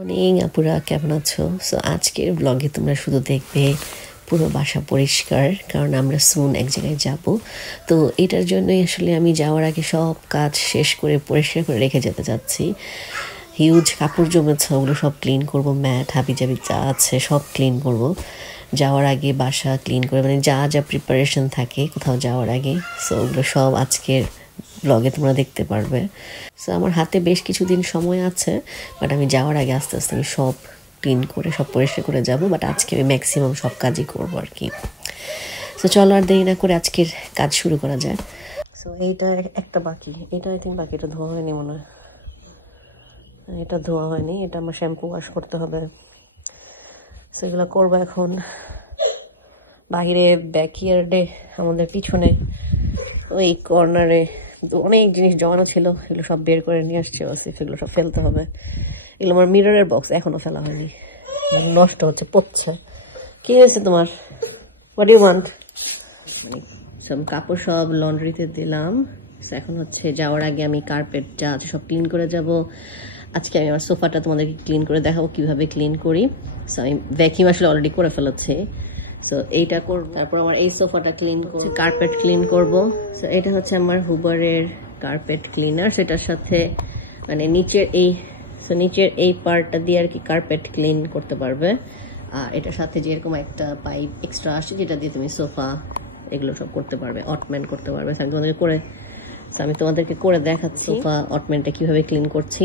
Morning আপুরা, কেমন আছো? সো আজকের ব্লগে তোমরা শুধু দেখবে পুরো বাসা পরিষ্কার, কারণ আমরা সুন এক জায়গায় যাব। তো এটার জন্যই আসলে আমি যাওয়ার আগে সব কাজ শেষ করে পরিষ্কার করে রেখে যেতে চাচ্ছি। হিউজ কাপড় জমেছে, ওগুলো সব ক্লিন করব, ম্যাট হাবিজাবি যা আছে সব ক্লিন করব যাওয়ার আগে। বাসা ক্লিন করে মানে যা যা প্রিপারেশন থাকে কোথাও যাওয়ার আগে, সো ওগুলো সব আজকের ব্লগে তোমরা দেখতে পারবে। সো আমার হাতে বেশ কিছুদিন সময় আছে, বাট আমি যাওয়ার আগে আস্তে আস্তে আমি সব ক্লিন করে সব পরিষ্কার করে যাব। বাট আজকে আমি ম্যাক্সিমাম সব কাজই করবো আর কি। সো চলো আর দেরি না করে আজকের কাজ শুরু করা যায়। সো এইটা একটা বাকি, এটা আই থিঙ্ক বাকি, এটা ধোয়া হয়নি মনে হয়। এটা ধোয়া হয়নি, এটা আমার শ্যাম্পু ওয়াশ করতে হবে। সো এগুলো করবো এখন। বাহিরে ব্যাকইয়ার্ডে আমাদের পিছনে ওই কর্নারে অনেক জিনিস জমানো ছিল, এগুলো সব বের করে নিয়ে আসছে ওসিফ, এগুলো সব ফেলতে হবে। এগুলো আমার মিররের বক্স, এখনো ফেলা হয়নি, নষ্ট হচ্ছে, পড়ছে। কি হয়েছে তোমার? What you want? মানে সব কাপড় সব লন্ড্রিতে দিলাম। এখন হচ্ছে যাওয়ার আগে আমি কার্পেট যা আছে সব ক্লিন করে যাব। আজকে আমি আমার সোফাটা তোমাদেরকে ক্লিন করে দেখাবো কিভাবে ক্লিন করি। সো আমি ভ্যাকিউম আসলে অলরেডি করে ফেলেছি, সো এইটা করব। তারপর আমার এই সোফাটা ক্লিন করব, কার্পেট ক্লিন করব। সো এটা হচ্ছে আমার হুবারের কার্পেট ক্লিনার, সেটার সাথে মানে নিচের এই পার্টটা দিয়ে আর কি কার্পেট ক্লিন করতে পারবে। আর এটার সাথে যেরকম একটা পাইপ এক্সট্রা আসে যেটা দিয়ে তুমি সোফা এগুলো সব করতে পারবে, অটমেন্ট করতে পারবে। আমি তোমাদেরকে করে দেখাচ্ছি সোফা অটমেন্টটা কিভাবে ক্লিন করছি।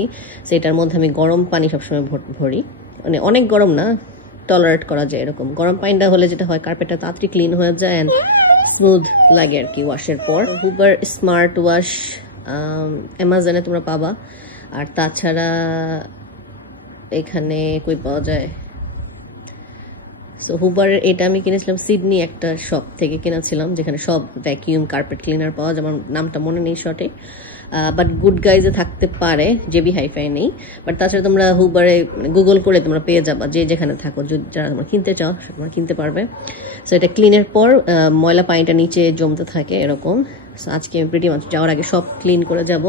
সেটার মধ্যে আমি গরম পানি সবসময় ভরি, মানে অনেক গরম না, টলারেট করা যায় এরকম গরম পানিটা হলে যেটা হয় কার্পেটটা তাড়াতাড়ি ক্লিন হয়ে যায় অ্যান্ড স্মুথ লাগে আর কি ওয়াশের পর। হুবার স্মার্ট ওয়াশ অ্যামাজনে তোমরা পাবা। আর তাছাড়া এখানে কই পাওয়া যায়? সো হুবারের এটা আমি কিনেছিলাম সিডনি একটা শপ থেকে কিনেছিলাম, যেখানে সব ভ্যাকিউম কার্পেট ক্লিনার পাওয়া যায়। আমার নামটা মনে নেই শর্টে, বাট গুড গাইজে থাকতে পারে, জেবি হাইফাই নেই। বাট তাছাড়া তোমরা হুবারে গুগল করে তোমরা পেয়ে যাবা, যে যেখানে থাকো, যারা তোমরা কিনতে চাও তোমরা কিনতে পারবে। সো এটা ক্লিনের পর ময়লা পানিটা নিচে জমতে থাকে এরকম। সো আজকে আমি প্রিটি মাছ যাওয়ার আগে সব ক্লিন করে যাব,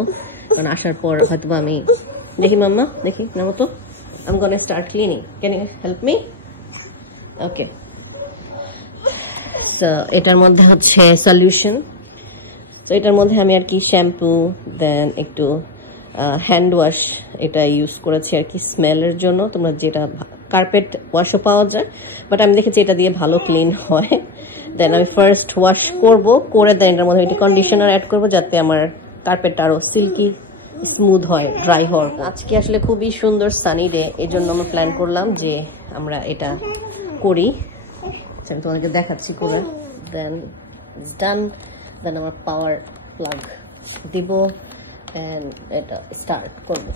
কারণ আসার পর হয়তো আমি দেখি মাম্মা দেখি নামো তো, I am gonna start cleaning, can you help me? Okay. So এটার মধ্যে হচ্ছে সলিউশন। তো এটার মধ্যে আমি আর কি শ্যাম্পু, দেন একটু হ্যান্ড ওয়াশ এটা ইউজ করেছি আর কি স্মেলের জন্য। তোমরা যেটা কার্পেট ওয়াশও পাওয়া যায়, বাট আমি দেখেছি এটা দিয়ে ভালো ক্লিন হয়। দেন আমি ফার্স্ট ওয়াশ করব, করে দেন এটার মধ্যে একটু কন্ডিশনার অ্যাড করবো যাতে আমার কার্পেটটা আরো সিল্কি স্মুথ হয় ড্রাই হওয়ার। আজকে আসলে খুবই সুন্দর সানি ডে, এই জন্য আমরা প্ল্যান করলাম যে আমরা এটা করি। আমি তোমাদেরকে দেখাচ্ছি করে। দেন ইটস ডান। দেন আমার পাওয়ার প্লাগ দিব, দেন এটা স্টার্ট করবো।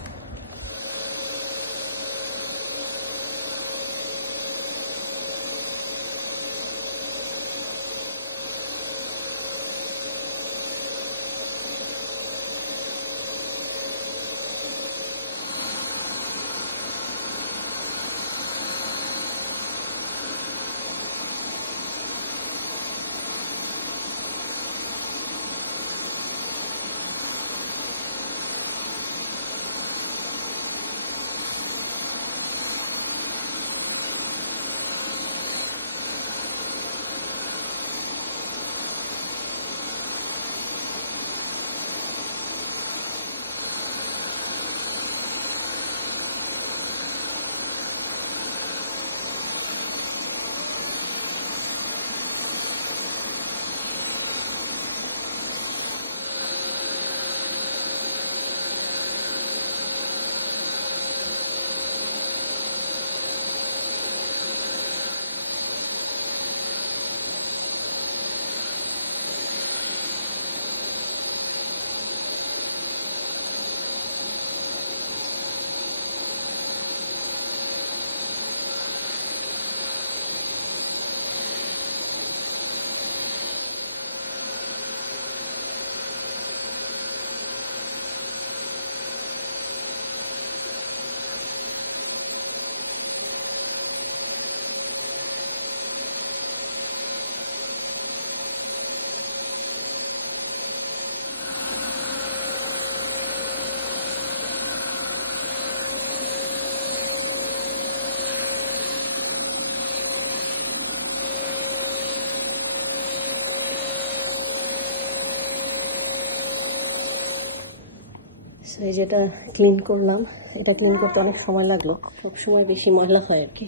এই যেটা ক্লিন করলাম, এটা ক্লিন করতে অনেক সময় লাগলো, সব সময় বেশি ময়লা হয় আর কি।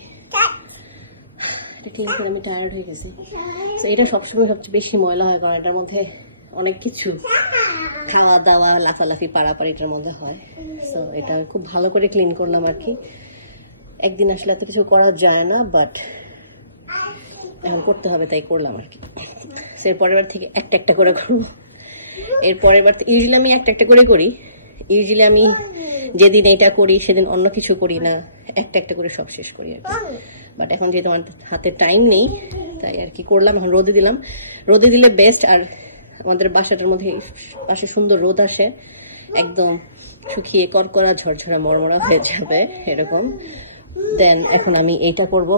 এটা ক্লিন করে আমি টায়ার্ড হয়ে গেছি। তো এটা সবসময় সবচেয়ে বেশি ময়লা হয়, কারণ এটার মধ্যে অনেক কিছু খাওয়া দাওয়া লাফালাফি পারাপার এটার মধ্যে হয়। তো এটা খুব ভালো করে ক্লিন করলাম আর কি। একদিন আসলে এত কিছু করা যায় না, বাট এখন করতে হবে তাই করলাম আর কি। এর পরের বার থেকে একটা একটা করে করবো। এর পরের বার ইউজুয়ালি আমি একটা একটা করে করি। ইউজুয়ালি আমি যেদিন এটা করি সেদিন অন্য কিছু করি না, একটা একটা করে সব শেষ করি আর কি। বাট এখন যেহেতু আমার হাতে টাইম নেই তাই আর কি করলাম। এখন রোদে দিলাম, রোদে দিলে বেস্ট। আর আমাদের বাসাটার মধ্যে পাশে সুন্দর রোদ আসে, একদম শুকিয়ে করকরা ঝরঝরা মরমরা হয়ে যাবে এরকম। দেন এখন আমি এইটা করব।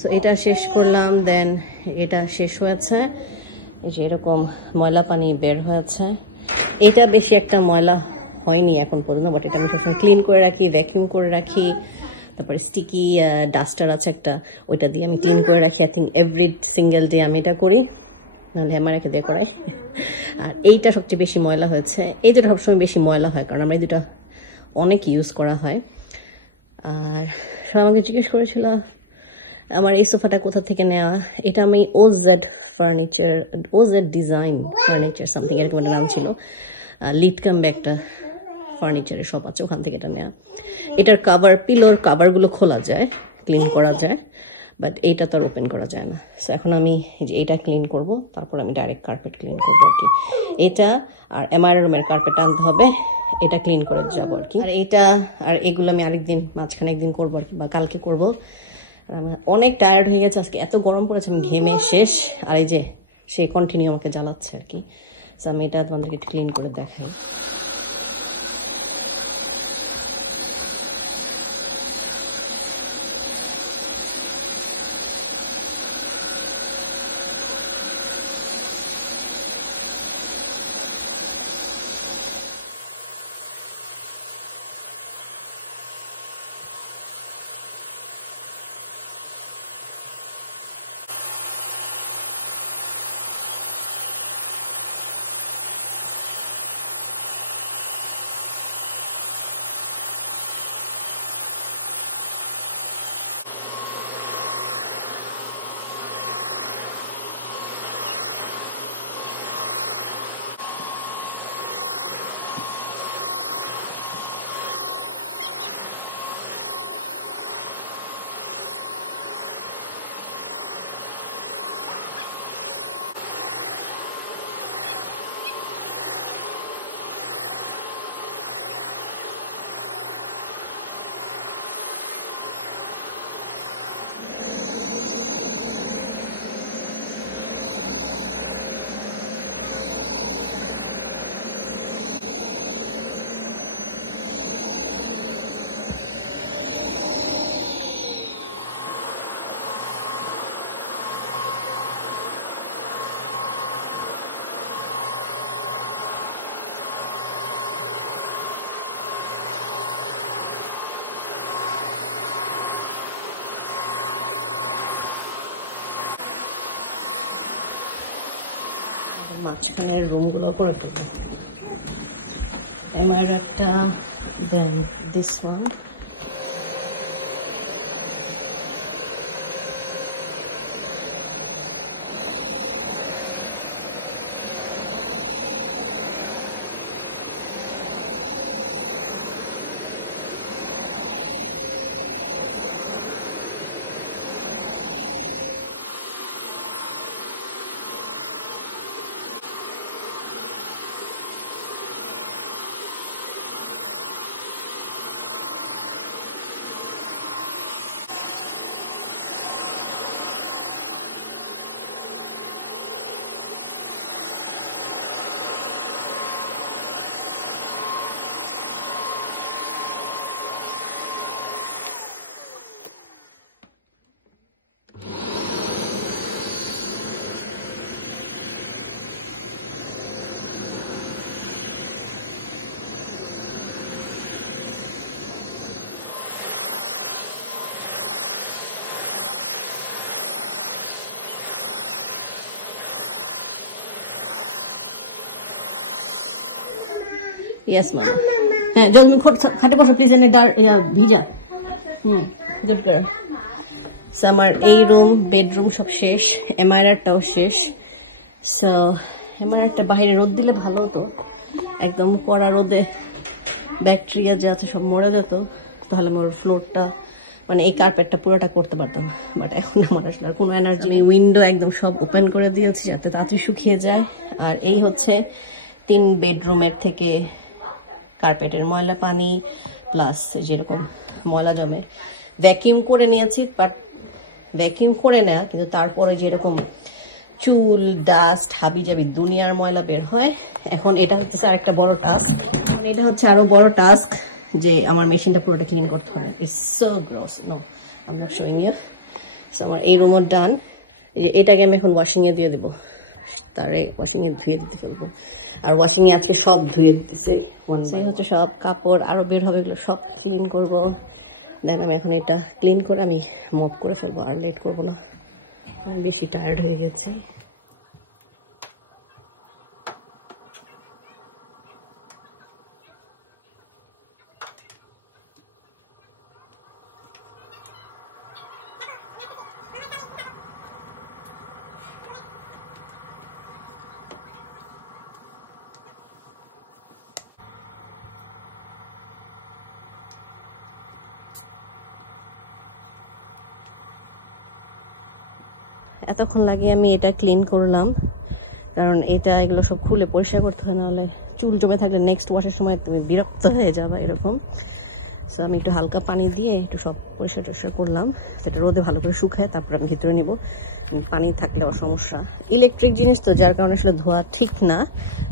সো এটা শেষ করলাম। দেন এটা শেষ হয়েছে, এই যে এরকম ময়লা পানি বের হয়েছে। এটা বেশি একটা ময়লা হয়নি এখন পর্যন্ত, বাট এটা আমি সবসময় ক্লিন করে রাখি, ভ্যাকিউম করে রাখি। তারপরে স্টিকি ডাস্টার আছে একটা, ওইটা দিয়ে আমি ক্লিন করে রাখি। I think every single day আমি এটা করি, নাহলে হ্যামারাকে দিয়ে করাই। আর এইটা সবচেয়ে বেশি ময়লা হয়েছে। এই দুটো সবসময় বেশি ময়লা হয়, কারণ আমরা এই দুটো অনেক ইউজ করা হয়। আর সবাই আমাকে জিজ্ঞেস করেছিল আমার এই সোফাটা কোথা থেকে নেওয়া। এটা আমি OZ furniture, OZ design furniture something এরকম একটা নাম ছিল। লিটকাম্বে একটা ফার্নিচারের শপ আছে, ওখান থেকে এটা নেওয়া। এটার কাভার, পিলোর কাভারগুলো খোলা যায়, ক্লিন করা যায়, বাট এইটা তো আর ওপেন করা যায় না। সো এখন আমি যে এইটা ক্লিন করব, তারপর আমি ডাইরেক্ট কার্পেট ক্লিন করবো আর কি। এটা আর এমআর রুমের কার্পেট আনতে হবে, এটা ক্লিন করে যাবো আর কি। আর এইটা আর এগুলো আমি আরেকদিন মাঝখানে একদিন করবো আর কি, বা কালকে করবো। আমি অনেক টায়ার্ড হয়ে গেছে আজকে, এত গরম পড়েছে, আমি ঘেমে শেষ। আর এই যে সে কন্টিনিউ আমাকে জ্বালাচ্ছে আর কি। সো আমি এটা তোমাদেরকে একটু ক্লিন করে দেখাই। মাঝখানের রুমগুলো করে ফেলবো। আমার একটা, দেন দিস ওয়ান। ইয়েস মামা। হ্যাঁ যখন তুমি খাটে বসো প্লিজ, এনে ভিজা। Good girl. সো আমার এই রুম বেডরুম সব শেষ, এমআইআরটাও শেষ। সো এমআইআরটা বাইরে রোদ দিলে ভালো হতো, একদম কড়া রোদে ব্যাকটেরিয়া যে আছে সব মরে যেত, তাহলে আমার ফ্লোরটা মানে এই কার্পেটটা পুরোটা করতে পারতাম। বাট এখন আমার আসলে কোনো এনার্জি নেই। উইন্ডো একদম সব ওপেন করে দিয়েছি যাতে তাড়াতাড়ি শুকিয়ে যায়। আর এই হচ্ছে 3 বেডরুমের থেকে কার্পেটের ময়লা পানি প্লাস যেরকম ময়লা জমে ভ্যাকিউম করে নিয়েছি। বাট ভ্যাকিউম করে নেয়া কিন্তু তারপরে যেরকম চুল ডাস্ট হাবিজাবি দুনিয়ার ময়লা বের হয়। এখন এটা হচ্ছে আরেকটা বড় টাস্ক, এটা হচ্ছে আরো বড় টাস্ক যে আমার মেশিনটা পুরোটা ক্লিন করতে হবে। It's so gross, no I am not showing you. So আমার এই রুমও ডান। এটাকে আমি এখন ওয়াশিং এ দিয়ে দেবো, তারে ওয়াশিং এ ধুয়ে দিতে ফেলবো। আর ওয়াশিং এ আজকে সব ধুয়ে দিতেছে, সেই হচ্ছে সব কাপড় আরো বের হবে, এগুলো সব ক্লিন করবো। দেন আমি এখন এটা ক্লিন করে আমি মপ করে ফেলবো, আর লেট করবো না, আমি বেশি টায়ার্ড হয়ে গেছি। এতক্ষণ লাগে আমি এটা ক্লিন করলাম, কারণ এগুলো সব খুলে পরিষ্কার করতে হয়, নাহলে চুল জমে থাকলে নেক্সট ওয়াশের সময় তুমি বিরক্ত হয়ে যাবে এরকম। সো আমি একটু হালকা পানি দিয়ে একটু সব পরিষ্কার টরিষ্কার করলাম, সেটা রোদে ভালো করে শুকায় তারপর আমি ভিতরে নিব। পানি থাকলে সমস্যা, ইলেকট্রিক জিনিস তো যার কারণে আসলে ধোয়া ঠিক না।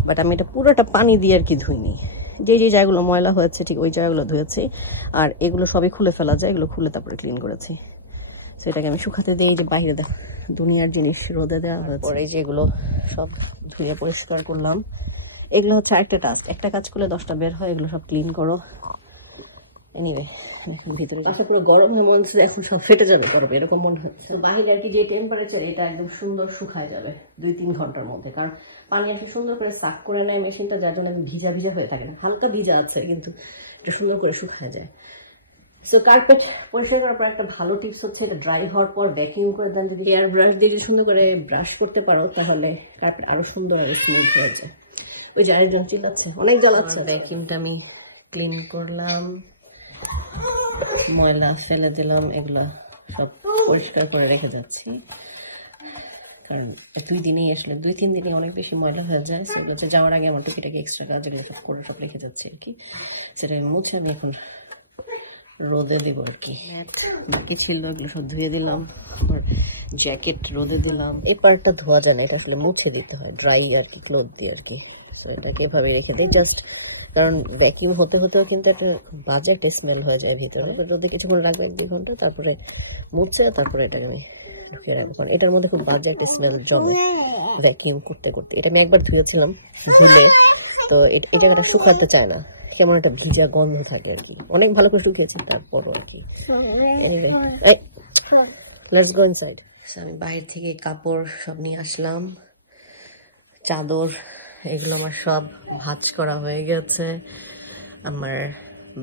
বাট আমি এটা পুরোটা পানি দিয়ে আর কি ধুইনি, যে জায়গাগুলো ময়লা হয়েছে ঠিক ওই জায়গাগুলো ধুয়েছি। আর এগুলো সবই খুলে ফেলা যায়, এগুলো খুলে তারপরে ক্লিন করেছি। সো এটাকে আমি শুকাতে দিই, যে বাইরে দুনিয়ার জিনিস রোদে দেওয়া হয়েছে। পরে যেগুলো সব ধুয়ে পরিষ্কার করলাম, এগুলো হচ্ছে আরেকটা টাস্ক, একটা কাজ করলে 10টা বের হয়, এগুলো সব ক্লিন করো। এনিওয়ে ভিতরে আশা পুরো গরম মনে হচ্ছে এখন সব ফেটে যাবে গরম, এরকম মনে হচ্ছে। তো বাইরে আর কি যে টেম্পারেচার, এটা একদম সুন্দর শুকায় যাবে 2-3 ঘন্টার মধ্যে, কারণ পানি আসলে সুন্দর করে সাক করে নেয় মেশিনটা, যার জন্য ভিজা ভিজা হয়ে থাকে না, হালকা ভিজা আছে কিন্তু এটা সুন্দর করে শুকায় যায়। সো কার্পেট পরিষ্কার করার পর একটা ভালো টিপস হচ্ছে, এটা ড্রাই হওয়ার পর ভ্যাকিউম করে দেন, যদি এয়ার ব্রাশ দিয়ে যদি সুন্দর করে ব্রাশ করতে পারো তাহলে কার্পেট আরো সুন্দর আর স্মুথ হয়ে যায়। ওই যে আরেকজন চিল্লাচ্ছে, অনেক জ্বালাচ্ছে। ভ্যাকিউমটা আমি ক্লিন করলাম, ময়লা ফেলে দিলাম, এগুলা সব পরিষ্কার করে রেখে যাচ্ছি, কারণ 2 দিনেই আসলে 2-3 দিনে অনেক বেশি ময়লা হয়ে যায়। সেগুলো হচ্ছে যাওয়ার আগে আমার টুকিটাকি এক্সট্রা কাজ এগুলো সব করে সব রেখে যাচ্ছি আর কি। সেটা মুছে আমি এখন রোদে দিব আর কি। বাকি ছিল এগুলো সব ধুয়ে দিলাম, আবার জ্যাকেট রোদে দিলাম। এই পার্টটা ধোয়া যায় না, এটা আসলে মুছে দিতে হয় ড্রাই আর কি ক্লোথ দিয়ে আর কি। এটাকে এভাবে রেখে দিই জাস্ট, কারণ ভ্যাকিউম হতে হতেও কিন্তু একটা বাজে একটা স্মেল হয়ে যায় ভিতরে। রোদে কিছুক্ষণ রাখবে 1-2 ঘন্টা, তারপরে মুছে তারপরে এটাকে আমি ঢুকিয়ে রাখবো, কারণ এটার মধ্যে খুব বাজে একটা স্মেল জমে ভ্যাকিউম করতে করতে। এটা আমি একবার ধুয়েছিলাম ভুলে, তো এই জায়গাটা শুকাতে চায় না, কেমন একটা ভিজা গন্ধ থাকে আর কি। অনেক ভালো করে শুকিয়েছি তারপরও আর কি। Let's go inside. আমি বাইরে থেকে কাপড় সব নিয়ে আসলাম, চাদর এগুলো আমার সব ভাঁজ করা হয়ে গেছে। আমার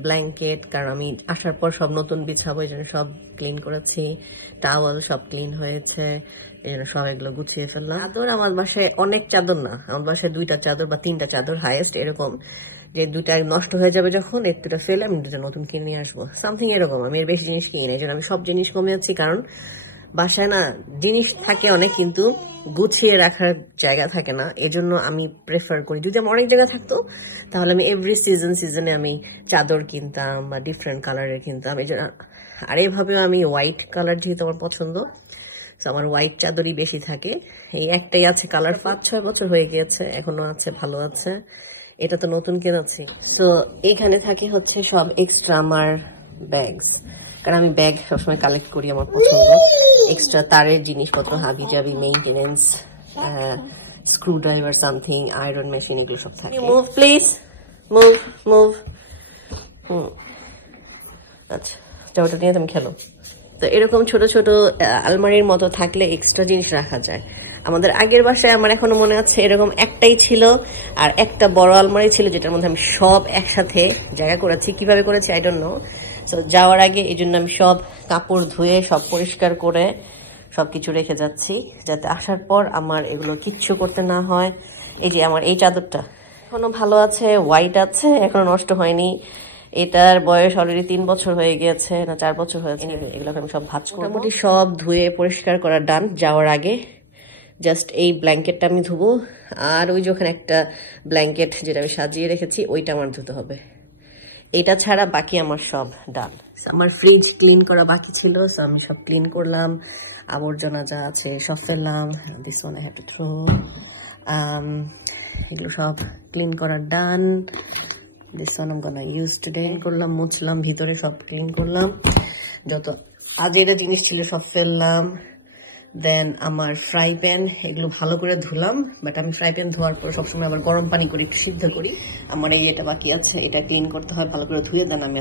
ব্ল্যাঙ্কেট, কারণ আমি আসার পর সব নতুন বিছাবো এই জন্য সব ক্লিন করেছি। টাওয়াল সব ক্লিন হয়েছে, এই জন্য সব এগুলো গুছিয়ে ফেললাম। চাদর আমার বাসায় অনেক চাদর না, আমার বাসায় 2টা চাদর বা 3টা চাদর হাইয়েস্ট, এরকম যে 2টা নষ্ট হয়ে যাবে যখন 1-2টা ফেলে আমি 2টা নতুন কিনে নিয়ে আসবো, সামথিং এরকম। আমি এর বেশি জিনিস কিনি না, এই জন্য আমি সব জিনিস কমিয়েছি, কারণ বাসায় না জিনিস থাকে অনেক কিন্তু গুছিয়ে রাখার জায়গা থাকে না। এজন্য আমি প্রেফার করি, যদি আমার অনেক জায়গা থাকতো তাহলে আমি এভরি সিজনে আমি চাদর কিনতাম বা ডিফারেন্ট কালারের কিনতাম। এই জন্য আর এভাবেও আমি হোয়াইট কালার যেহেতু আমার পছন্দ, তো আমার হোয়াইট চাদরই বেশি থাকে। এই একটাই আছে কালার, 5-6 বছর হয়ে গিয়েছে, এখনো আছে, ভালো আছে। এটা তো নতুন কিনেছি। তো এখানে থাকে হচ্ছে সব এক্সট্রা আমার ব্যাগস, কারণ আমি ব্যাগ সবসময় কালেক্ট করি, আমার পছন্দ। এক্সট্রা তারের জিনিসপত্র, হাবি জাবি, maintenance, screw driver, something, iron machine, এগুলো সব থাকে। Move please, move move. আচ্ছা, ওটা নিয়ে তুমি খেলো। তো এরকম ছোট ছোট আলমারির মতো থাকলে এক্সট্রা জিনিস রাখা যায়। আমাদের আগের বাসায় আমার এখনো মনে আছে এরকম একটাই ছিল, আর একটা বড় আলমারি ছিল যেটার মধ্যে আমি সব একসাথে জায়গা করেছি। কিভাবে করেছি আই ডোন্ট নো। সো যাওয়ার আগে এই জন্য আমি সব কাপড় ধুয়ে সব পরিষ্কার করে সবকিছু রেখে যাচ্ছি, যাতে আসার পর আমার এগুলো কিচ্ছু করতে না হয়। এই যে আমার এই চাদরটা এখনো ভালো আছে, হোয়াইট আছে, এখনো নষ্ট হয়নি। এটার বয়স অলরেডি 3 বছর হয়ে গিয়েছে, না 4 বছর হয়েছে। এগুলো আমি সব ভাঁজ করব। মোটামুটি সব ধুয়ে পরিষ্কার করা ডান। যাওয়ার আগে জাস্ট এই ব্ল্যাঙ্কেটটা আমি ধুবো, আর ওই যে ওখানে একটা ব্ল্যাঙ্কেট যেটা আমি সাজিয়ে রেখেছি ওইটা আমার ধুতে হবে। এটা ছাড়া বাকি আমার সব ডান। আমার ফ্রিজ ক্লিন করা বাকি ছিল, সো আমি সব ক্লিন করলাম। আবর্জনা যা আছে সব ফেললাম। This one I have to throw. এগুলো সব ক্লিন করা done. This one I am gonna use today. করলাম, মুছলাম, ভিতরে সব ক্লিন করলাম। যত আজের জিনিস ছিল সব ফেললাম। দেন আমার ফ্রাই প্যান, এগুলো ভালো করে ধুলাম, বাট আমি ফ্রাই প্যান ধোয়ার পর সবসময় আবার গরম পানি করে একটু সিদ্ধ করি। আমার এই এটা বাকি আছে, এটা ক্লিন করতে হয় ভালো করে ধুয়ে। দেন আমি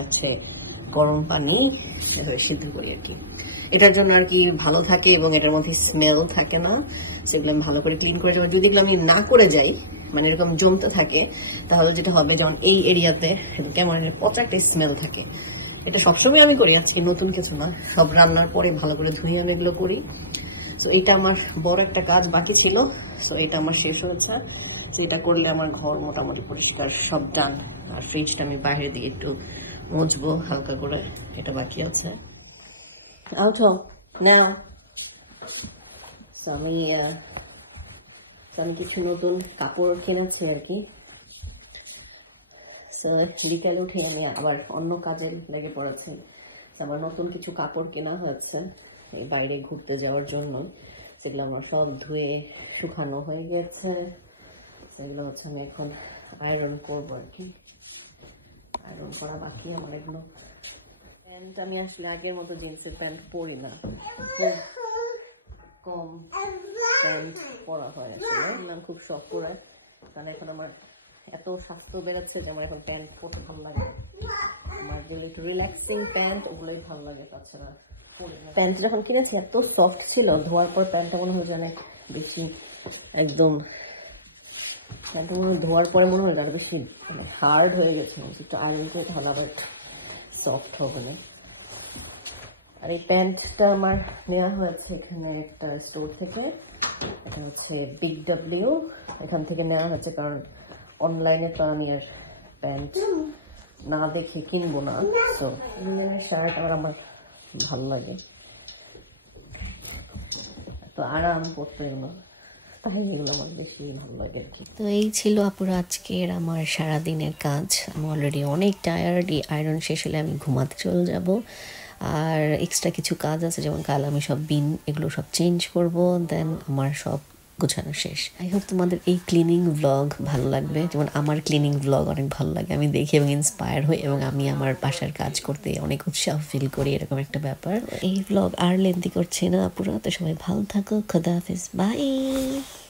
গরম পানি এভাবে সিদ্ধ করি আর কি। এটার জন্য আর কি ভালো থাকে এবং এটার মধ্যে স্মেল থাকে না। সেগুলো আমি ভালো করে ক্লিন করে যাবো। যদি এগুলো আমি না করে যাই, মানে এরকম জমতে থাকে, তাহলে যেটা হবে, যেমন এই এরিয়াতে কেমন পচা একটা স্মেল থাকে। এটা সবসময় আমি করি, আজকে নতুন কিছু না। সব রান্নার পরে ভালো করে ধুয়ে আমি এগুলো করি। সো এইটা আমার বড় একটা কাজ বাকি ছিল, সো এটা আমার শেষ হয়েছে। সো এটা করলে আমার ঘর মোটামুটি পরিষ্কার সব ডান। আর ফ্রিজটা আমি বাইরে দিয়ে একটু মুছবো হালকা করে, এটা বাকি আছে। আউটো না, আমি কিছু নতুন কাপড় কিনেছি আর কি। বিকেল উঠে আমি আবার অন্য কাজে লেগে পড়েছি। আমার নতুন কিছু কাপড় কেনা হয়েছে এই বাইরে ঘুরতে যাওয়ার জন্য। সেগুলো আমার সব ধুয়ে শুকানো হয়ে গেছে। সেগুলো হচ্ছে আমি এখন আয়রন করবো আর কি। আয়রন করা বাকি আমার এগুলো। প্যান্ট আমি আসলে আগের মতো জিন্সের প্যান্ট পরি না, খুব কম প্যান্ট পরা হয় আসলে। খুব শখ করে, কারণ এখন আমার এত স্বাস্থ্য বেড়েছে যে আমার এখন প্যান্ট পরতে ভালো লাগে। আমার যেগুলো একটু রিল্যাক্সিং প্যান্ট ওগুলোই ভালো লাগে, তাছাড়া প্যান্ট যখন কিনেছি এত সফট ছিল, ধোয়ার পর প্যান্টটা মনে হয় অনেক বেশি একদম, প্যান্টটা মনে হয় ধোয়ার পরে মনে হয় আরো বেশি হার্ড হয়ে গেছে। একটু আয়রন করে তাহলে আবার সফট হবে না। আর এই প্যান্টটা আমার নেওয়া হয়েছে এখানে একটা স্টোর থেকে, এটা হচ্ছে বিগ ডাব্লিউ। এখান থেকে নেওয়া হচ্ছে, কারণ অনলাইনে তো আমি আর প্যান্ট না দেখে কিনবো না। তো শার্ট আমার ভালো লাগে, তো আরাম করতে এগুলো, তাই এগুলো আমার বেশি ভালো লাগে আর কি। তো এই ছিল আপুরা আজকের আমার সারাদিনের কাজ। আমি অলরেডি অনেক টায়ার্ড। এই আয়রন শেষ হলে আমি ঘুমাতে চলে যাব। আর এক্সট্রা কিছু কাজ আছে, যেমন কাল আমি সব বিন এগুলো সব চেঞ্জ করব। দেন আমার সব গোছানো শেষ। আই হোপ তোমাদের এই ক্লিনিং ব্লগ ভালো লাগবে। যেমন আমার ক্লিনিং ব্লগ অনেক ভালো লাগে, আমি দেখি এবং ইন্সপায়ার হই, এবং আমি আমার বাসার কাজ করতে অনেক উৎসাহ ফিল করি, এরকম একটা ব্যাপার। এই ব্লগ আর লেন্থি করছি না আপুরা। তো সবাই ভালো থাকো, খোদা হাফেজ, বাই।